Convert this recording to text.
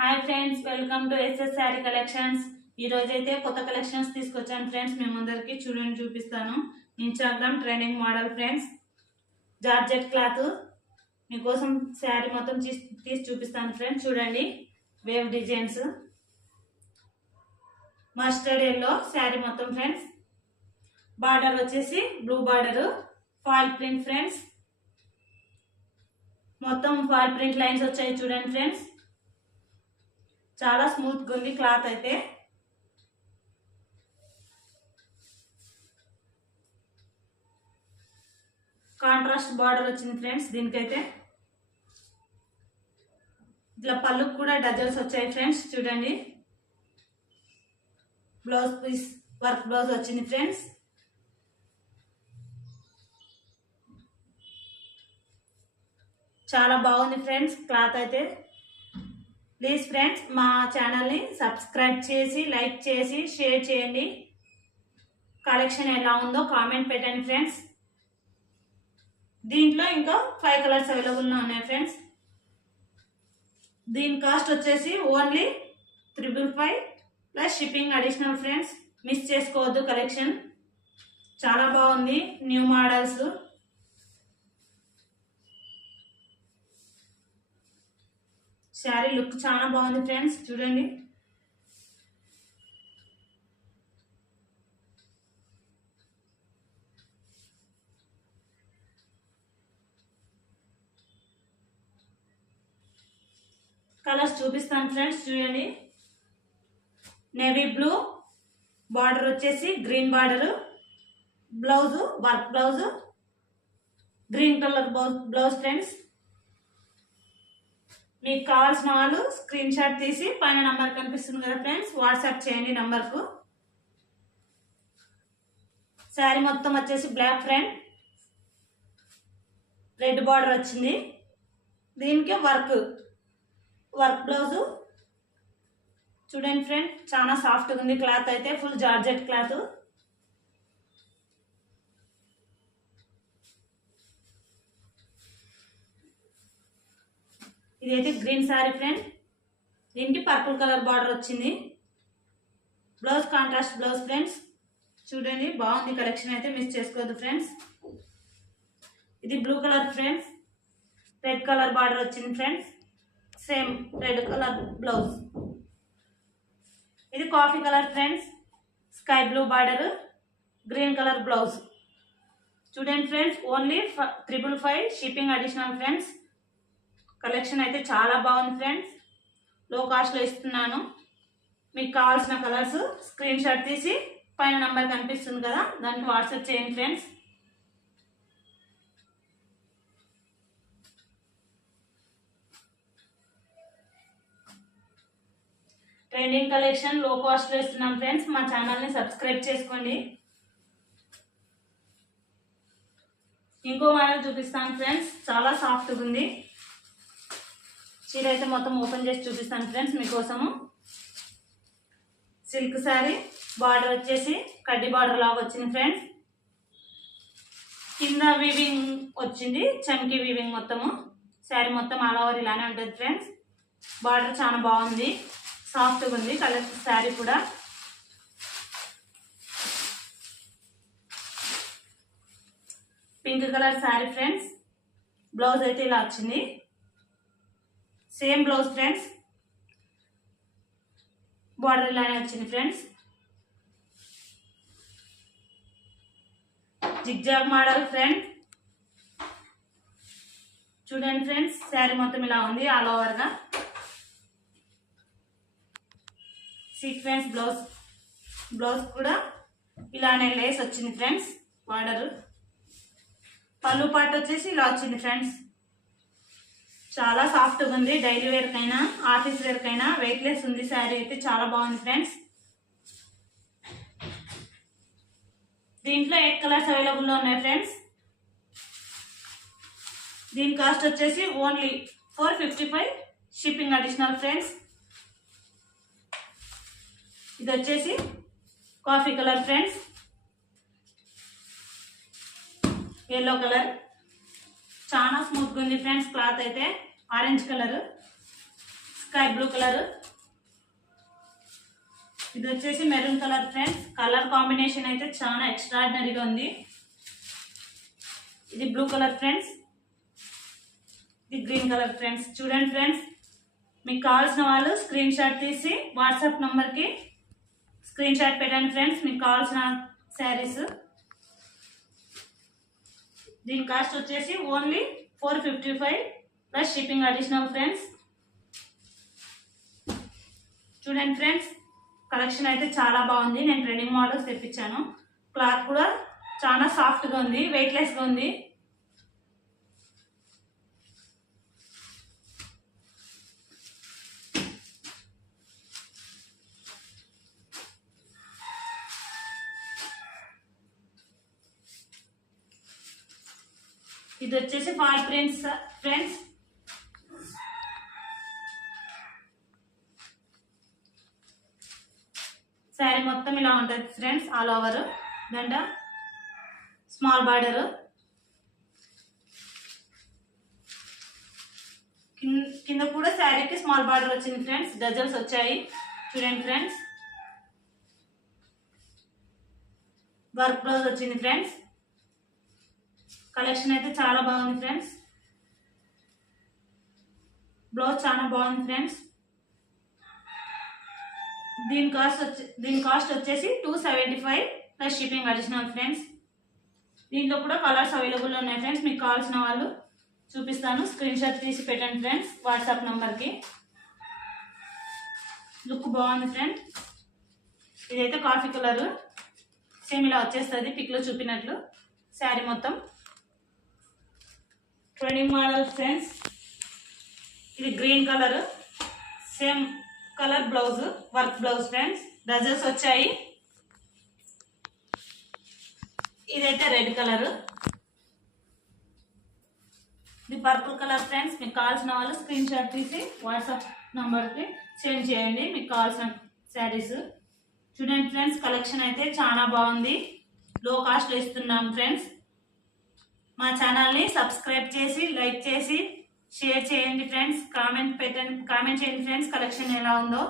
Hi friends, welcome to SS sari collections. ఈ రోజు అయితే కొత్త కలెక్షన్స్ తీసుకొచ్చాను ఫ్రెండ్స్. మీ ముందరికి చూడండి, చూపిస్తాను. Instagram trending model friends, georgette cloth మీకోసం శారీ మొత్తం తీసి చూపిస్తాను ఫ్రెండ్స్. చూడండి, wave designs, mustard yellow sari మొత్తం ఫ్రెండ్స్. బార్డర్ వచ్చేసి blue border, fall print friends. మొత్తం ఫాల్ ప్రింట్ లైన్స్ వచ్చాయి చూడండి ఫ్రెండ్స్. చాలా స్మూత్ గా ఉంది క్లాత్ అయితే. కాంట్రాస్ట్ బార్డర్ వచ్చింది ఫ్రెండ్స్. దీనికైతే ఇట్లా పళ్ళుకు కూడా డజల్స్ వచ్చాయి ఫ్రెండ్స్. చూడండి, బ్లౌజ్ పీస్ వర్క్ బ్లౌజ్ వచ్చింది ఫ్రెండ్స్. చాలా బాగుంది ఫ్రెండ్స్ క్లాత్ అయితే. ప్లీజ్ ఫ్రెండ్స్, మా ఛానల్ని సబ్స్క్రైబ్ చేసి, లైక్ చేసి, షేర్ చేయండి. కలెక్షన్ ఎలా ఉందో కామెంట్ పెట్టండి ఫ్రెండ్స్. దీంట్లో ఇంకా 5 కలర్స్ అవైలబుల్ ఉన్నాయి ఫ్రెండ్స్. దీని కాస్ట్ వచ్చేసి only 555 plus shipping additional friends. Miss చేసుకోవద్దు కలెక్షన్. చాలా బాగుంది, న్యూ మోడల్స్. శారీ లుక్ చాలా బాగుంది ఫ్రెండ్స్. చూడండి, కలర్స్ చూపిస్తాను ఫ్రెండ్స్. చూడండి, నేవీ బ్లూ బార్డర్ వచ్చేసి green border, blouse work blouse, green colour blouse friends. మీకు కావాల్సిన వాళ్ళు స్క్రీన్ షాట్ తీసి పైన నంబర్ కనిపిస్తుంది కదా ఫ్రెండ్స్, వాట్సాప్ చేయండి నంబర్కు. శారీ మొత్తం వచ్చేసి బ్లాక్ ఫ్రెండ్, రెడ్ బార్డర్ వచ్చింది. దీనికి వర్క్ బ్లౌజ్. చూడండి ఫ్రెండ్, చాలా సాఫ్ట్గా ఉంది క్లాత్ అయితే. Full georgette cloth. ఇదైతే గ్రీన్ శారీ ఫ్రెండ్. దీనికి పర్పుల్ కలర్ బార్డర్ వచ్చింది. Blouse contrast blouse friends. చూడండి, బాగుంది కలెక్షన్ అయితే, మిస్ చేసుకోవద్దు ఫ్రెండ్స్. ఇది blue colour friends, red colour border వచ్చింది friends. Same red colour blouse. ఇది coffee colour friends, sky blue border, green colour blouse. చూడండి friends, only 555 shipping additional friends. Collection అయితే చాలా బాగుంది ఫ్రెండ్స్. లో కాస్ట్లో ఇస్తున్నాను. మీకు కావాల్సిన కలర్స్ స్క్రీన్ షాట్ తీసి పైన నంబర్ కనిపిస్తుంది కదా, దానికి వాట్సాప్ చేయండి ఫ్రెండ్స్. ట్రెండింగ్ కలెక్షన్ లో కాస్ట్లో ఇస్తున్నాం ఫ్రెండ్స్. మా ఛానల్ని సబ్స్క్రైబ్ చేసుకోండి. ఇంకో మోడల్ చూపిస్తాను ఫ్రెండ్స్. చాలా సాఫ్ట్గా ఉంది చీర అయితే. మొత్తం ఓపెన్ చేసి చూపిస్తాను ఫ్రెండ్స్ మీకోసము. సిల్క్ శారీ, బార్డర్ వచ్చేసి కడ్డీ బార్డర్ లాగా వచ్చింది ఫ్రెండ్స్. కింద వీవింగ్ వచ్చింది, చమ్కీ వీవింగ్ మొత్తము. శారీ మొత్తం ఆల్ ఓవర్ ఇలానే ఉంటుంది ఫ్రెండ్స్. బార్డర్ చాలా బాగుంది, సాఫ్ట్గా ఉంది కలర్. శారీ కూడా pink colour sari friends. Blouse అయితే ఇలా వచ్చింది. సేమ్ బ్లౌజ్ ఫ్రెండ్స్, బార్డర్ ఇలానే వచ్చింది ఫ్రెండ్స్. Zigzag model friend. చూడండి ఫ్రెండ్స్, శారీ మొత్తం ఇలా ఉంది ఆల్ ఓవర్ గా. సీక్వెన్స్ బ్లౌజ్ కూడా ఇలానే లేస్ వచ్చింది ఫ్రెండ్స్. బార్డర్, పళ్ళు పార్ట్ వచ్చేసి ఇలా వచ్చింది ఫ్రెండ్స్. చాలా సాఫ్ట్గా ఉంది. డైలీ వేర్ కైనా, ఆఫీస్ వేర్ కైనా వెయిట్ లెస్ ఉంది. శారీ అయితే చాలా బాగుంది ఫ్రెండ్స్. దీంట్లో 8 కలర్స్ అవైలబుల్లో ఉన్నాయి ఫ్రెండ్స్. దీని కాస్ట్ వచ్చేసి ఓన్లీ 455 షిప్పింగ్ అడిషనల్ ఫ్రెండ్స్. ఇది వచ్చేసి coffee colour friends, yellow colour. చాలా స్మూత్ గా ఉంది ఫ్రెండ్స్ క్లాత్ అయితే. Orange colour, sky blue colour, ఇది వచ్చేసి maroon colour friends. Colour combination అయితే చాలా ఎక్స్ట్రాడినరీగా ఉంది. ఇది బ్లూ కలర్ ఫ్రెండ్స్, ఇది గ్రీన్ కలర్ ఫ్రెండ్స్. చూడండి ఫ్రెండ్స్, మీకు కావాల్సిన వాళ్ళు స్క్రీన్ షాట్ తీసి వాట్సాప్ నంబర్కి స్క్రీన్ షాట్ పెట్టండి ఫ్రెండ్స్, మీకు కావాల్సిన శారీస్. దీని కాస్ట్ వచ్చేసి only 455 plus shipping additional friends. చూడండి ఫ్రెండ్స్, కలెక్షన్ అయితే చాలా బాగుంది. నేను ట్రెండింగ్ మోడల్స్ తెప్పించాను. క్లాత్ కూడా చాలా సాఫ్ట్గా ఉంది, వెయిట్లెస్గా ఉంది. ఇది వచ్చేసి ఫాల్ ప్రింట్స్ ఫ్రెండ్స్. శారీ మొత్తం ఇలా ఉంటుంది ఫ్రెండ్స్, ఆల్ ఓవర్ దండ, స్మాల్ బార్డర్, కింద కూడా శారీకి స్మాల్ బార్డర్ వచ్చింది ఫ్రెండ్స్. డజల్స్ వచ్చాయి. చూడండి ఫ్రెండ్స్, వర్క్ బ్లౌజ్ వచ్చింది ఫ్రెండ్స్. కలెక్షన్ అయితే చాలా బాగుంది ఫ్రెండ్స్. బ్లౌజ్ చాలా బాగుంది ఫ్రెండ్స్. దీని కాస్ట్ వచ్చేసి 275 ప్లస్ షిప్పింగ్ అడిషనల్ ఫ్రెండ్స్. దీంట్లో కూడా కలర్స్ అవైలబుల్ ఉన్నాయి ఫ్రెండ్స్. మీకు కావాల్సిన వాళ్ళు చూపిస్తాను, స్క్రీన్ షాట్ తీసి పెట్టండి ఫ్రెండ్స్ వాట్సాప్ నంబర్కి. లుక్ బాగుంది ఫ్రెండ్స్. ఇదైతే కాఫీ కలర్, సేమ్ ఇలా వచ్చేస్తుంది పిక్లో చూపినట్లు శారీ మొత్తం. Trending model friends. ఇది green colour, same colour blouse, work blouse friends. Dazzles వచ్చాయి. ఇదైతే రెడ్ కలర్, ఇది పర్పుల్ కలర్ ఫ్రెండ్స్. మీకు కావాల్సిన వాళ్ళు స్క్రీన్ షాట్ తీసి వాట్సాప్ నంబర్కి సెండ్ చేయండి మీకు కావాల్సిన శారీస్. చూడండి ఫ్రెండ్స్, కలెక్షన్ అయితే చాలా బాగుంది. లో కాస్ట్లో ఇస్తున్నాం ఫ్రెండ్స్. మా ఛానల్ని సబ్స్క్రైబ్ చేసి, లైక్ చేసి, షేర్ చేయండి ఫ్రెండ్స్. కామెంట్ చేయండి ఫ్రెండ్స్, కలెక్షన్ ఎలా ఉందో.